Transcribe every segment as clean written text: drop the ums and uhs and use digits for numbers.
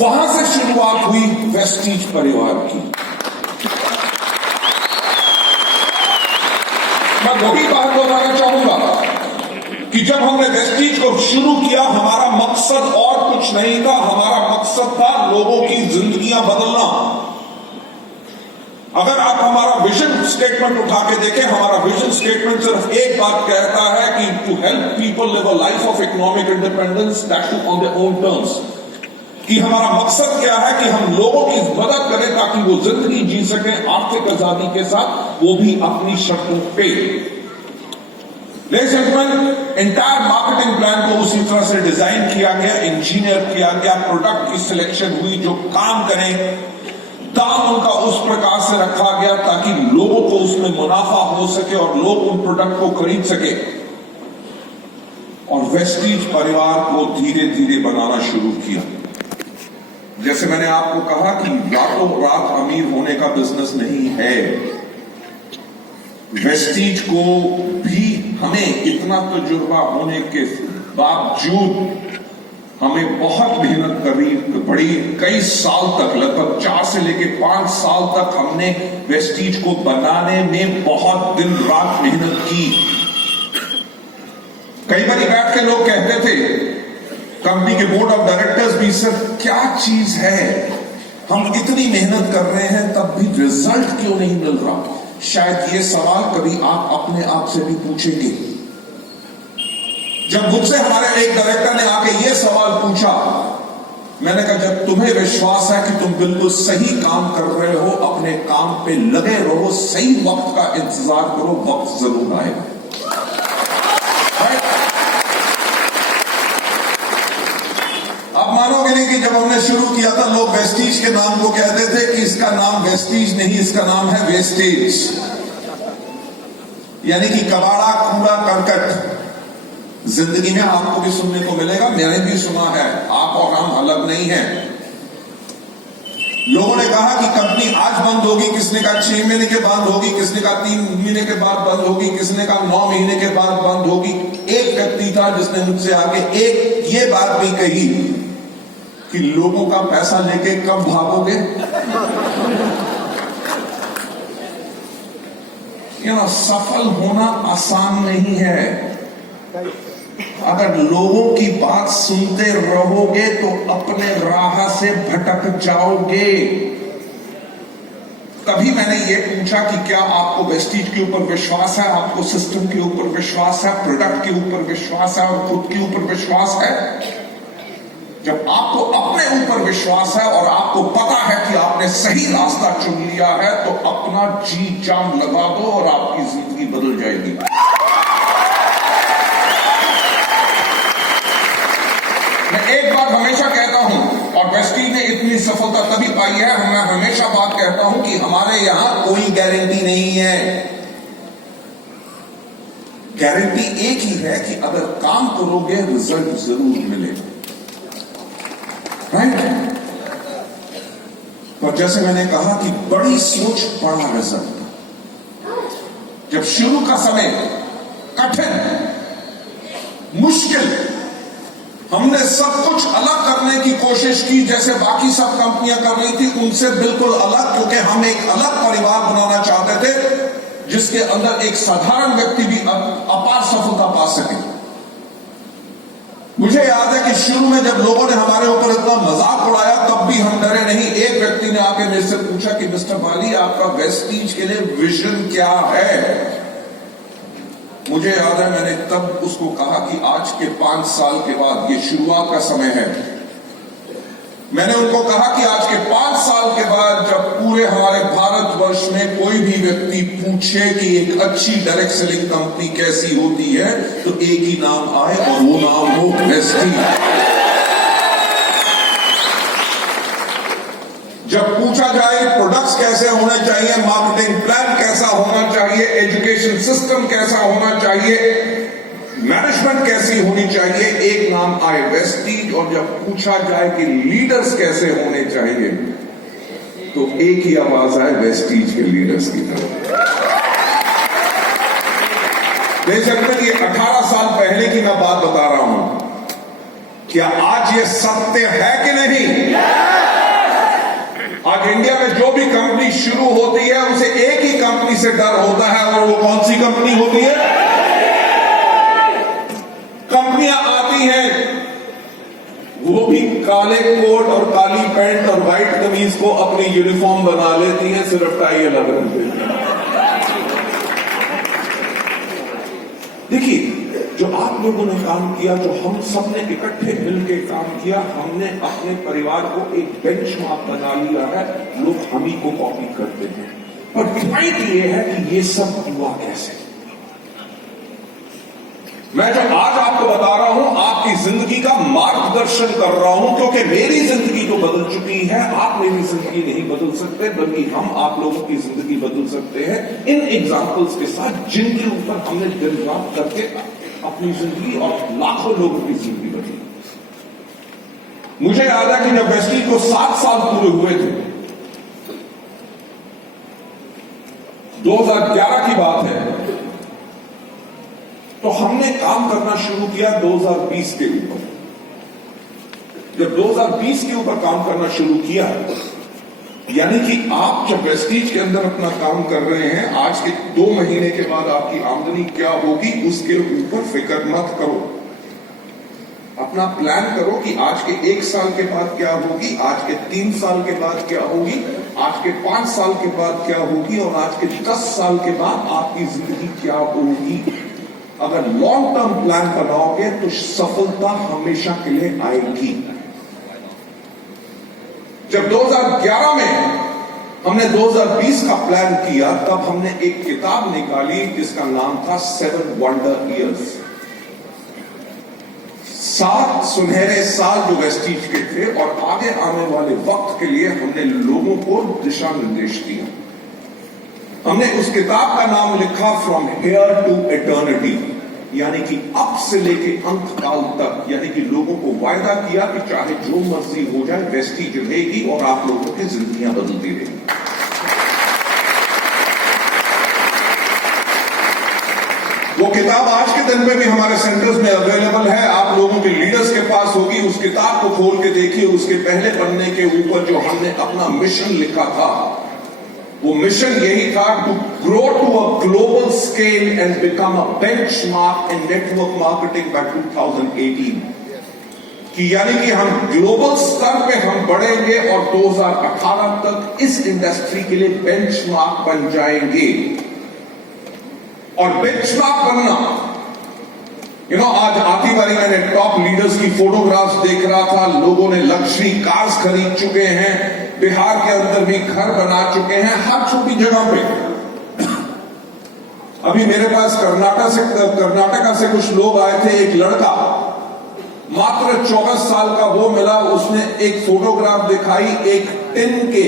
वहां से शुरुआत हुई वेस्टीज परिवार की। मैं वही बात बताना चाहूंगा कि जब हमने वेस्टीज को शुरू किया, हमारा मकसद और कुछ नहीं था, हमारा मकसद था लोगों की जिंदगियां बदलना। अगर आप हमारा विजन स्टेटमेंट उठा के देखें, हमारा विजन स्टेटमेंट सिर्फ एक बात कहता है कि to help people live a life of economic independence that too on their own terms. कि हमारा मकसद क्या है कि हम लोगों की मदद करें ताकि वो जिंदगी जी सके आर्थिक आजादी के साथ, वो भी अपनी शर्तों पे। Ladies and gentleman, entire marketing plan को उसी तरह से डिजाइन किया गया, इंजीनियर किया गया, प्रोडक्ट की सिलेक्शन हुई जो काम करें, दाम उनका उस प्रकार से रखा गया ताकि लोगों को उसमें मुनाफा हो सके और लोग उन प्रोडक्ट को खरीद सके। और वेस्टीज परिवार को धीरे धीरे बनाना शुरू किया। जैसे मैंने आपको कहा कि रातों रात अमीर होने का बिजनेस नहीं है। वेस्टीज को भी हमें इतना तजुर्बा होने के बावजूद हमें बहुत मेहनत करनी पड़ी। कई साल तक, लगभग 4 से लेकर 5 साल तक हमने वेस्टीज को बनाने में बहुत दिन रात मेहनत की। कई बार बैठ के लोग कहते थे, कंपनी के बोर्ड ऑफ डायरेक्टर्स भी, सर क्या चीज है, हम इतनी मेहनत कर रहे हैं तब भी रिजल्ट क्यों नहीं मिल रहा। शायद ये सवाल कभी आप अपने आप से भी पूछेंगे। जब मुझसे हमारे एक डायरेक्टर ने आके ये सवाल पूछा, मैंने कहा जब तुम्हें विश्वास है कि तुम बिल्कुल सही काम कर रहे हो, अपने काम पे लगे रहो, सही वक्त का इंतजार करो, वक्त जरूर आएगा। आप मानोगे नहीं कि जब हमने शुरू किया था, लोग वेस्टीज के नाम को कहते थे कि इसका नाम वेस्टीज नहीं, इसका नाम है वेस्टेज, यानी कि कबाड़ा, कूड़ा करकट। जिंदगी में आपको भी सुनने को मिलेगा, मैंने भी सुना है, आप और हम अलग नहीं हैं। लोगों ने कहा कि कंपनी आज बंद होगी, किसने कहा 6 महीने के बाद होगी, किसने कहा 3 महीने के बाद बंद होगी, किसने कहा 9 महीने के बाद बंद होगी। एक व्यक्ति था जिसने मुझसे आगे एक ये बात भी कही कि लोगों का पैसा लेके कब भागोगे। सफल होना आसान नहीं है। अगर लोगों की बात सुनते रहोगे तो अपने राह से भटक जाओगे। तभी मैंने ये पूछा कि क्या आपको वेस्टीज के ऊपर विश्वास है, आपको सिस्टम के ऊपर विश्वास है, प्रोडक्ट के ऊपर विश्वास है और खुद के ऊपर विश्वास है। जब आपको अपने ऊपर विश्वास है और आपको पता है कि आपने सही रास्ता चुन लिया है, तो अपना जी जान लगा दो और आपकी जिंदगी बदल जाएगी। मैं एक बात हमेशा कहता हूं, और वेस्टीज ने इतनी सफलता तभी पाई है, मैं हमेशा बात कहता हूं कि हमारे यहां कोई गारंटी नहीं है। गारंटी एक ही है कि अगर काम करोगे रिजल्ट जरूर मिलेगा। राइट? और जैसे मैंने कहा कि बड़ी सोच बड़ा रिजल्ट। जब शुरू का समय कठिन, मुश्किल, हमने सब कुछ अलग करने की कोशिश की, जैसे बाकी सब कंपनियां कर रही थी उनसे बिल्कुल अलग, क्योंकि हम एक अलग परिवार बनाना चाहते थे जिसके अंदर एक साधारण व्यक्ति भी अपार सफलता पा सके। मुझे याद है कि शुरू में जब लोगों ने हमारे ऊपर इतना मजाक उड़ाया तब भी हम डरे नहीं। एक व्यक्ति ने आके मेरे से पूछा कि मिस्टर बाली, आपका वेस्टीज के लिए विजन क्या है। मुझे याद है मैंने तब उसको कहा कि आज के 5 साल के बाद, ये शुरुआत का समय है, मैंने उनको कहा कि आज के 5 साल के बाद जब पूरे हमारे भारतवर्ष में कोई भी व्यक्ति पूछे कि एक अच्छी डायरेक्ट सेलिंग कंपनी कैसी होती है, तो एक ही नाम आए और वो नाम हो वेस्टीज। जब पूछा जाए प्रोडक्ट्स कैसे होने चाहिए, मार्केटिंग प्लान कैसा होना चाहिए, एजुकेशन सिस्टम कैसा होना चाहिए, मैनेजमेंट कैसी होनी चाहिए, एक नाम आए वेस्टीज। और जब पूछा जाए कि लीडर्स कैसे होने चाहिए, तो एक ही आवाज आए वेस्टीज के लीडर्स की तरफ। देख सकते हैं, ये 18 साल पहले की मैं बात बता रहा हूं। क्या आज ये सत्य है कि नहीं? आज इंडिया में जो भी कंपनी शुरू होती है उसे एक ही कंपनी से डर होता है, और वो कौन सी कंपनी होती है? कंपनियां आती हैं, वो भी काले कोट और काली पैंट और व्हाइट कमीज को अपनी यूनिफॉर्म बना लेती हैं, सिर्फ टाई अलग रख देती हैं। देखिए, जो आप लोगों ने काम किया, जो हम सब ने इकट्ठे मिलकर काम किया, हमने अपने परिवार को एक बेंचमार्क बना लिया है। लोग हम ही को कॉपी करते हैं, पर पॉइंट ये है कि ये सब हुआ कैसे। मैं जो आज आपको बता रहा हूं, आपकी जिंदगी का मार्गदर्शन कर रहा हूं, क्योंकि मेरी जिंदगी तो बदल चुकी है। आप मेरी जिंदगी नहीं बदल सकते, बल्कि हम आप लोगों की जिंदगी बदल सकते हैं इन एग्जाम्पल्स के साथ, जिनके ऊपर हमने दिन रात करके अपनी जिंदगी और लाखों लोगों की जिंदगी बदली। मुझे याद है कि जब वेस्टी को 7 साल पूरे हुए थे, 2011 की बात है, तो हमने काम करना शुरू किया 2020 के ऊपर। जब 2020 के ऊपर काम करना शुरू किया, यानी कि आप जब वेस्टीज के अंदर अपना काम कर रहे हैं, आज के 2 महीने के बाद आपकी आमदनी क्या होगी उसके ऊपर फिक्र मत करो। अपना प्लान करो कि आज के 1 साल के बाद क्या होगी, आज के 3 साल के बाद क्या होगी, आज के 5 साल के बाद क्या होगी, और आज के 10 साल के बाद आपकी जिंदगी क्या होगी। अगर लॉन्ग टर्म प्लान बनाओगे तो सफलता हमेशा के लिए आएगी। जब 2011 में हमने 2020 का प्लान किया, तब हमने एक किताब निकाली जिसका नाम था 7 वंडर ईयर्स। 7 सुनहरे साल जो वेस्टीज के थे, और आगे आने वाले वक्त के लिए हमने लोगों को दिशा निर्देश दिया। हमने उस किताब का नाम लिखा फ्रॉम हियर टू एटर्निटी, यानी कि अब से लेके अंत काल तक। यानी कि लोगों को वायदा किया कि चाहे जो मर्जी हो जाए, वेस्टीज रहेगी और आप लोगों की जिंदगियां बदलती रहेंगी। वो किताब आज के दिन में भी हमारे सेंटर्स में अवेलेबल है, आप लोगों के लीडर्स के पास होगी। उस किताब को खोल के देखिए, उसके पहले पन्ने के ऊपर जो हमने अपना मिशन लिखा था, वो मिशन यही था, to grow to a global scale and become a benchmark in network marketing by 2018। कि यानी कि हम ग्लोबल स्तर पे हम बढ़ेंगे और 2018 तक इस इंडस्ट्री के लिए बेंचमार्क बन जाएंगे। और बेंचमार्क बनना, आज आती बारी मैंने टॉप लीडर्स की फोटोग्राफ्स देख रहा था। लोगों ने लग्जरी कार्स खरीद चुके हैं, बिहार के अंदर भी घर बना चुके हैं, हर छोटी जगह पे। अभी मेरे पास कर्नाटका से कुछ लोग आए थे। एक लड़का मात्र 24 साल का वो मिला, उसने एक फोटोग्राफ दिखाई, एक टिन के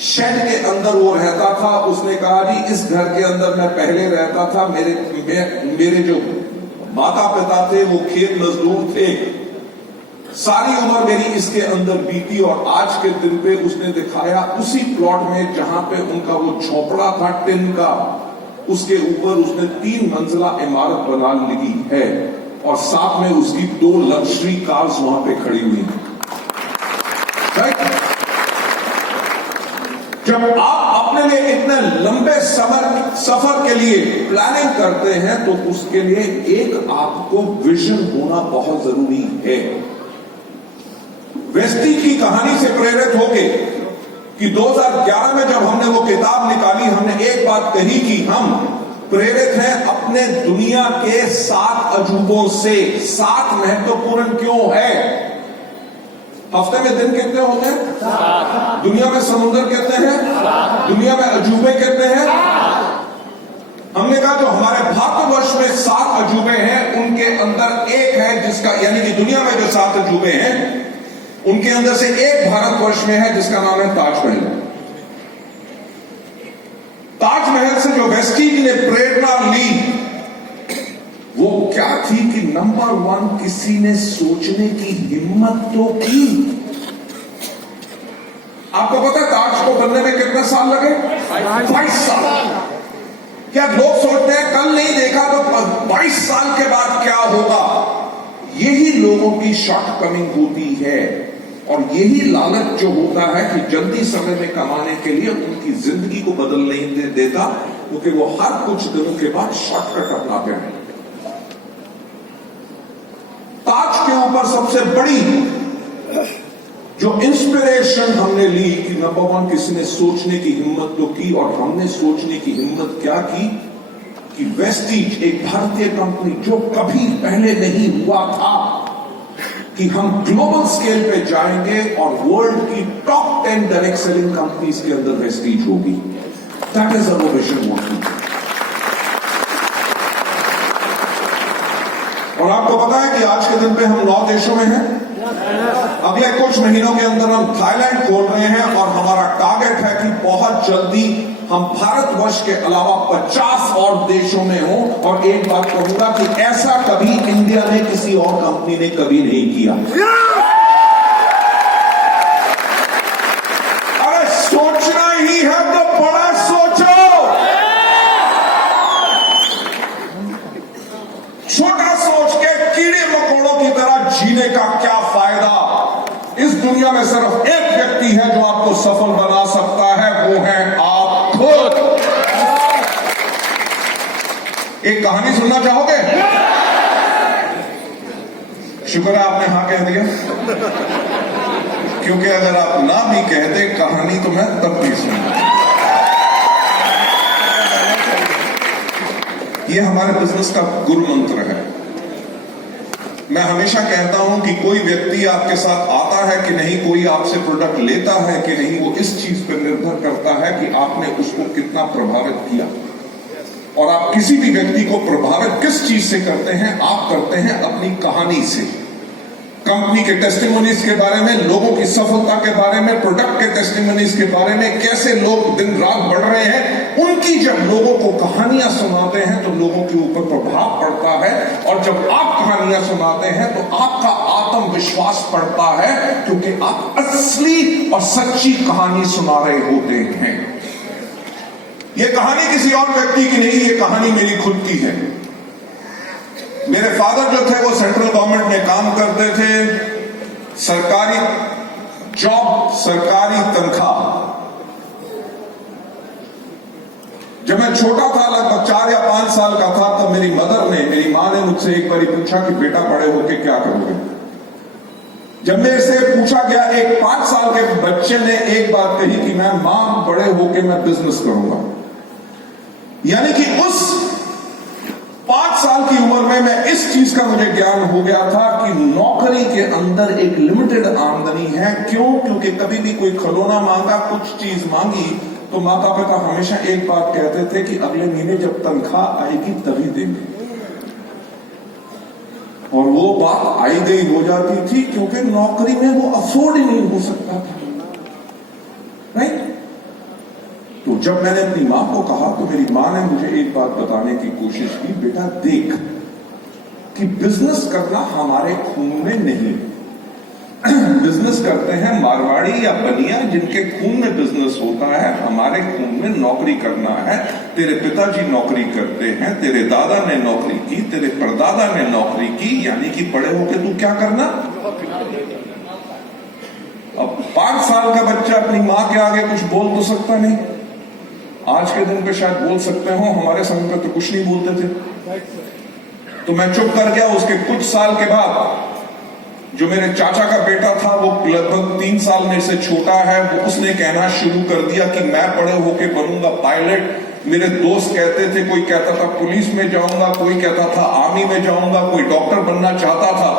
शेड के अंदर वो रहता था। उसने कहा जी, इस घर के अंदर मैं पहले रहता था, मेरे जो माता पिता थे वो खेत मजदूर थे, सारी उम्र मेरी इसके अंदर बीती। और आज के दिन पे उसने दिखाया उसी प्लॉट में जहां पे उनका वो झोपड़ा था टिन का, उसके ऊपर उसने 3 मंजिला इमारत बना ली है, और साथ में उसकी 2 लग्जरी कार्स वहां पे खड़ी हुई हैं। जब आप अपने लिए इतने लंबे सफर के लिए प्लानिंग करते हैं, तो उसके लिए एक आपको विजन होना बहुत जरूरी है। वेस्टी की कहानी से प्रेरित होके कि 2011 में जब हमने वो किताब निकाली, हमने एक बात कही कि हम प्रेरित हैं अपने दुनिया के 7 अजूबों से। 7 महत्वपूर्ण क्यों है? हफ्ते में दिन कितने होते हैं? दुनिया में समुद्र कितने हैं? दुनिया में अजूबे कितने हैं? हमने कहा जो हमारे भारतवर्ष में 7 अजूबे हैं, उनके अंदर एक है जिसका, यानी कि दुनिया में जो 7 अजूबे हैं उनके अंदर से एक भारतवर्ष में है जिसका नाम है ताजमहल। ताजमहल से जो वेस्टीज ने प्रेरणा ली वो क्या थी कि नंबर 1, किसी ने सोचने की हिम्मत तो की। आपको पता है ताज को बनने में कितने साल लगे? 22 साल। क्या लोग सोचते हैं कल नहीं देखा तो 22 साल के बाद क्या होगा? यही लोगों की शॉर्टकमिंग होती है और यही लालच जो होता है कि जल्दी समय में कमाने के लिए उनकी जिंदगी को बदल नहीं देता, क्योंकि वो हर कुछ दिनों के बाद शॉर्टकट अपनाते हैं। ताज के ऊपर सबसे बड़ी जो इंस्पिरेशन हमने ली कि नंबर 1 किसी ने सोचने की हिम्मत तो की, और हमने सोचने की हिम्मत क्या की कि वेस्टीज एक भारतीय कंपनी जो कभी पहले नहीं हुआ था कि हम ग्लोबल स्केल पे जाएंगे और वर्ल्ड की टॉप 10 डायरेक्ट सेलिंग कंपनीज के अंदर वेस्टीज होगी। That is our vision. और आपको पता है कि आज के दिन पे हम 9 देशों में हैं। अगले कुछ महीनों के अंदर हम थाईलैंड खोल रहे हैं और हमारा टारगेट है कि बहुत जल्दी हम भारतवर्ष के अलावा 50 और देशों में हों। और एक बात कहूंगा कि ऐसा कभी इंडिया ने किसी और कंपनी ने कभी नहीं किया। अरे सोचना ही है तो बड़ा सोचो, छोटा सोच के कीड़े मकोड़ों की तरह जीने का क्या फायदा। इस दुनिया में सिर्फ एक व्यक्ति है जो आपको सफल बना सकता है, वो है आप खुद। एक कहानी सुनना चाहोगे? शुक्र है आपने हां कह दिया, क्योंकि अगर आप ना भी कहते कहानी तो मैं तब भी सुनूंगा। ये हमारे बिजनेस का गुरु मंत्र है। मैं हमेशा कहता हूं कि कोई व्यक्ति आपके साथ आता है कि नहीं, कोई आपसे प्रोडक्ट लेता है कि नहीं, वो इस चीज पर निर्भर करता है कि आपने उसको कितना प्रभावित किया। और आप किसी भी व्यक्ति को प्रभावित किस चीज से करते हैं? आप करते हैं अपनी कहानी से, कंपनी के टेस्टिमोनीज के बारे में, लोगों की सफलता के बारे में, प्रोडक्ट के टेस्टिमोनीज के बारे में, कैसे लोग दिन रात बढ़ रहे हैं। उनकी जब लोगों को कहानियां सुनाते हैं तो लोगों के ऊपर प्रभाव पड़ता है, और जब आप कहानियां सुनाते हैं तो आपका आत्मविश्वास बढ़ता है, क्योंकि आप असली और सच्ची कहानी सुना रहे होते हैं। ये कहानी किसी और व्यक्ति की नहीं, ये कहानी मेरी खुद की है। मेरे फादर जो थे वो सेंट्रल गवर्नमेंट में काम करते थे, सरकारी जॉब, सरकारी तनख्वाह। जब मैं छोटा था, लगभग 4 या 5 साल का था, तब मेरी मां ने मुझसे एक बार पूछा कि बेटा बड़े होके क्या करोगे। जब मेरे से पूछा गया, एक 5 साल के बच्चे ने एक बात कही कि मैं मां बड़े होके मैं बिजनेस करूंगा। यानी कि उस 5 साल की उम्र में मैं इस चीज का मुझे ज्ञान हो गया था कि नौकरी के अंदर एक लिमिटेड आमदनी है। क्यों? क्योंकि कभी भी कोई खिलौना मांगा, कुछ चीज मांगी, तो माता पिता हमेशा एक बात कहते थे कि अगले महीने जब तनख्वाह आएगी तभी देंगे। और वो बात आई गई हो जाती थी, क्योंकि नौकरी में वो अफोर्ड ही नहीं हो सकता था, राइट? तो जब मैंने अपनी मां को कहा तो मेरी मां ने मुझे एक बात बताने की कोशिश की, बेटा देख कि बिजनेस करना हमारे खून में नहीं। बिजनेस करते हैं मारवाड़ी या बनिया, जिनके खून में बिजनेस होता है। हमारे खून में नौकरी करना है। तेरे पिताजी नौकरी करते हैं, तेरे दादा ने नौकरी की, तेरे परदादा ने नौकरी की, यानी कि बड़े होके तू क्या करना? अब 5 साल का बच्चा अपनी मां के आगे कुछ बोल तो सकता नहीं। आज के दिन पे शायद बोल सकते हो, हमारे समय पे तो कुछ नहीं बोलते थे। तो मैं चुप कर गया। उसके कुछ साल के बाद जो मेरे चाचा का बेटा था, वो लगभग 3 साल मेरे से छोटा है, वो उसने कहना शुरू कर दिया कि मैं बड़े होके बनूंगा पायलट। मेरे दोस्त कहते थे, कोई कहता था पुलिस में जाऊंगा, कोई कहता था आर्मी में जाऊंगा, कोई डॉक्टर बनना चाहता था।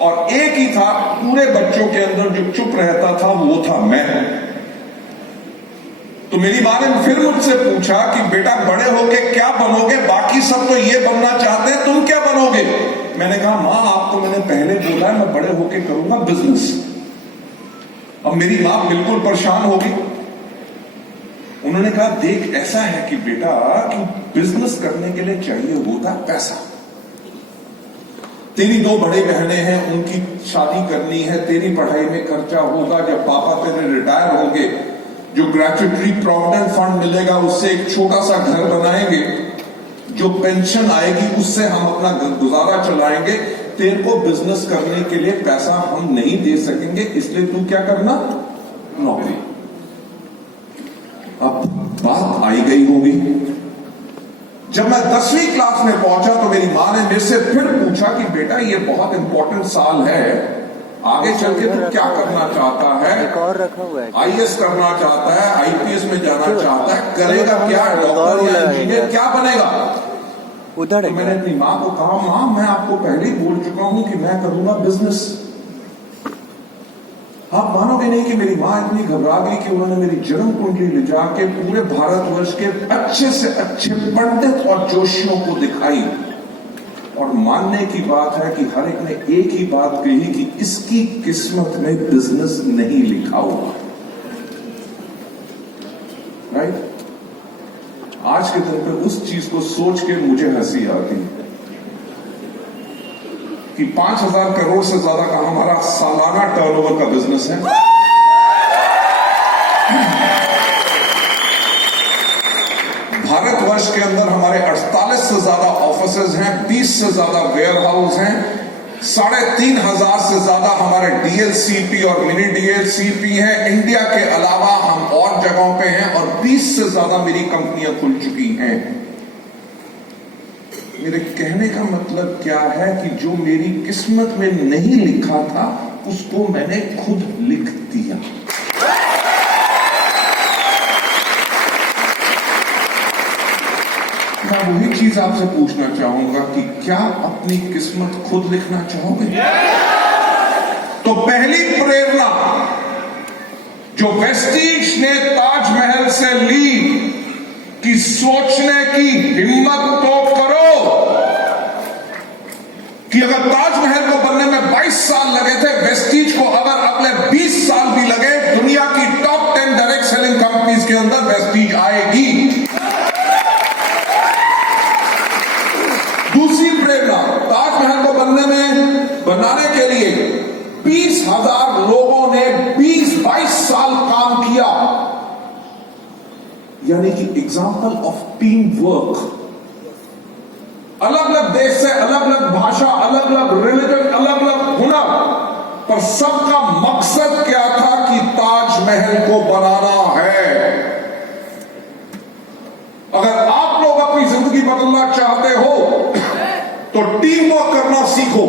और एक ही था पूरे बच्चों के अंदर जो चुप रहता था, वो था मैं। तो मेरी मां ने फिर मुझसे पूछा कि बेटा बड़े होके क्या बनोगे? बाकी सब तो ये बनना चाहते हैं, तुम क्या बनोगे? मैंने कहा मां, आपको मैंने पहले बोला है मैं बड़े होके करूंगा बिजनेस। अब मेरी मां बिल्कुल परेशान होगी। उन्होंने कहा देख, ऐसा है कि बेटा कि बिजनेस करने के लिए चाहिए होता पैसा। तेरी 2 बड़ी बहनें हैं, उनकी शादी करनी है, तेरी पढ़ाई में खर्चा होगा। जब पापा तेरे रिटायर होंगे, जो ग्रेच्युटी प्रोविडेंट फंड मिलेगा उससे एक छोटा सा घर बनाएंगे, जो पेंशन आएगी उससे हम अपना गुजारा चलाएंगे। तेरे को बिजनेस करने के लिए पैसा हम नहीं दे सकेंगे, इसलिए तू क्या करना, नौकरी। अब बात आई गई होगी। जब मैं 10वीं क्लास में पहुंचा तो मेरी मां ने मेरे से फिर पूछा कि बेटा ये बहुत इंपॉर्टेंट साल है, आगे चल के तू क्या करना चाहता है? एक और रखा हुआ है, आईएएस करना चाहता है, आईपीएस में जाना चाहता है, करेगा क्या, डॉक्टर या इंजीनियर क्या बनेगा? उधर तो मैंने अपनी मां को कहा, मां मैं आपको पहले ही बोल चुका हूं कि मैं करूंगा बिजनेस। आप मानोगे नहीं कि मेरी मां इतनी घबरा गई कि उन्होंने मेरी जन्म कुंडली ले जाके पूरे भारतवर्ष के अच्छे से अच्छे पंडित और जोशियों को दिखाई। और मानने की बात है कि हर एक ने एक ही बात कही कि इसकी किस्मत में बिजनेस नहीं लिखा हुआ। राइट? आज के दिन पे उस चीज को सोच के मुझे हंसी आती है कि 5,000 करोड़ से ज्यादा का हमारा सालाना टर्नओवर का बिजनेस है। भारतवर्ष के अंदर हमारे 48 से ज्यादा ऑफिसेज हैं, 20 से ज्यादा वेयर हाउस हैं, 3,500 से ज्यादा हमारे डीएलसीपी और मिनी डीएलसीपी हैं। इंडिया के अलावा हम और जगहों पे हैं और 20 से ज्यादा मेरी कंपनियां खुल चुकी हैं। मेरे कहने का मतलब क्या है कि जो मेरी किस्मत में नहीं लिखा था उसको मैंने खुद लिख दिया। मैं वही चीज आपसे पूछना चाहूंगा कि क्या अपनी किस्मत खुद लिखना चाहोगे? तो पहली प्रेरणा जो वेस्टीज ने ताजमहल से ली कि सोचने की हिम्मत तो करो कि अगर ताजमहल को बनने में 22 साल लगे थे, वेस्टीज को अगर अगले 20 साल भी लगे, दुनिया की टॉप 10 डायरेक्ट सेलिंग कंपनीज के अंदर वेस्टीज आएगी। दूसरी प्रेरणा, ताजमहल को बनाने के लिए 20,000 लोगों ने 20-22 साल काम किया, यानी कि एग्जाम्पल ऑफ टीम वर्क। अलग अलग देश से, अलग अलग भाषा, अलग अलग रिलीजन, अलग अलग हुनर, पर सबका मकसद क्या था कि ताजमहल को बनाना है। अगर आप लोग अपनी जिंदगी बदलना चाहते हो तो टीम वर्क करना सीखो।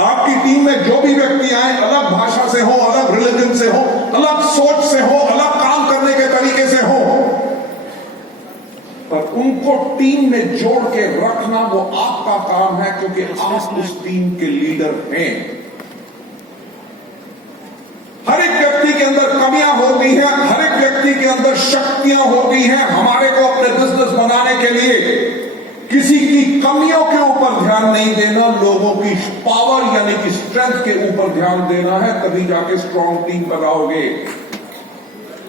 आपकी टीम में जो भी व्यक्ति आए, अलग भाषा से हो, अलग रिलीजन से हो, अलग सोच से हो, अलग काम करने के तरीके से हो, पर उनको टीम में जोड़ के रखना वो आपका काम है, क्योंकि आप उस टीम के लीडर हैं। हर एक व्यक्ति के अंदर कमियां होती हैं, हर एक व्यक्ति के अंदर शक्तियां होती हैं। हमारे को अपने बिजनेस बनाने के लिए किसी की कमियों के ऊपर ध्यान नहीं देना, लोगों की पावर यानी कि स्ट्रेंथ के ऊपर ध्यान देना है, तभी जाके स्ट्रांग टीम बनाओगे।